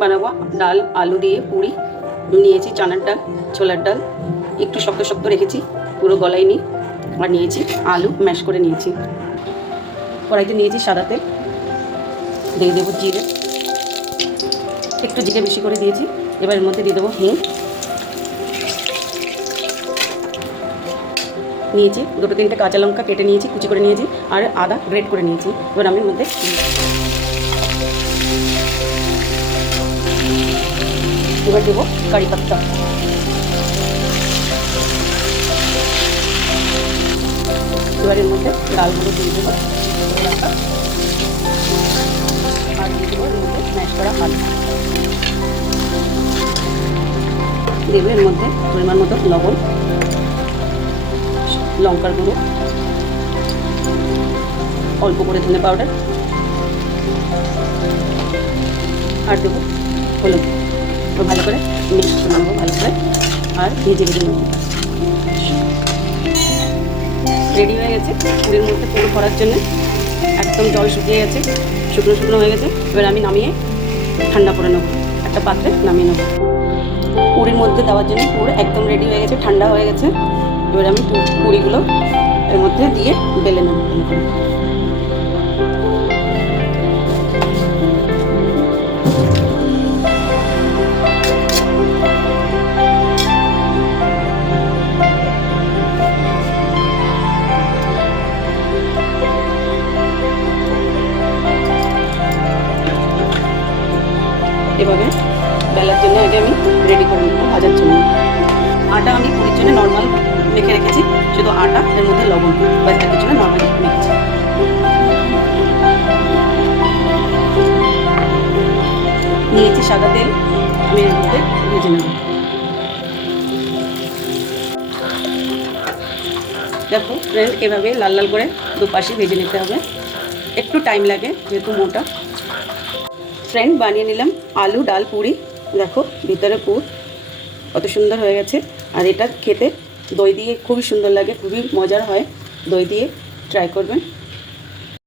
বানাবো ডাল আলু দিয়ে পুরি। নিয়েছি চানার ডাল, ছোলার ডাল, একটু শক্ত শক্ত রেখেছি, পুরো গলাইনি। আর নিয়েছি আলু ম্যাশ করে নিয়েছি। কড়াইতে নিয়েছি সাদা তেল, দিয়ে দেবো জিরে, একটু জিরে বেশি করে দিয়েছি। এবার এর মধ্যে দিয়ে দেবো হিং, নিয়েছি দুটো তিনটে কাঁচা লঙ্কা কেটে নিয়েছি, কুচি করে নিয়েছি, আর আদা গ্রেট করে নিয়েছি। এবার আমি এর মধ্যে এবার দেবো কারি পাত্তা, এবার এর মধ্যে ডালগুলো দিয়ে দেবো, আর দিয়ে দেবো এর মধ্যে ম্যাশ করা আলু, দেবো এর মধ্যে পরিমাণ মতো লবণ, লঙ্কার গুঁড়ো, অল্প করে ধনে পাউডার, আর দেবো হলুদ। ভালো করে মিক্স করে নেবো ভালো করে, আর ভেজে ভেজে নেবো। রেডি হয়ে গেছে পুরির মধ্যে পুরো করার জন্য। একদম জল শুকিয়ে গেছে, শুকনো শুকনো হয়ে গেছে। এবার আমি নামিয়ে ঠান্ডা করে নেবো, একটা পাত্রে নামিয়ে নেবো। পুরির মধ্যে দেওয়ার জন্য পুরো একদম রেডি হয়ে গেছে, ঠান্ডা হয়ে গেছে। এবার আমি পুরিগুলো এর মধ্যে দিয়ে বেলে নেবো। এভাবে বেলার জন্য আগে আমি রেডি করে নেবো ভাজার জন্য। আটা আমি পুরির জন্য নর্মাল মেখে রেখেছি, শুধু আটা এর মধ্যে লবণ ভাজার জন্য নর্মালি মেখেছি। নিয়েছি সাদা তেল, আমি এর মধ্যে ভেজে নেব। দেখো ফ্রেন্ড, এভাবে লাল লাল করে দুপাশে ভেজে নিতে হবে, একটু টাইম লাগে যেহেতু মোটা। ফ্রেন্ড, বানিয়ে নিলাম আলু ডাল পুরি। দেখো ভিতরে পুর কত সুন্দর হয়ে গেছে। আর এটা খেতে দই দিয়ে খুবই সুন্দর লাগে, খুবই মজার হয়। দই দিয়ে ট্রাই করবেন।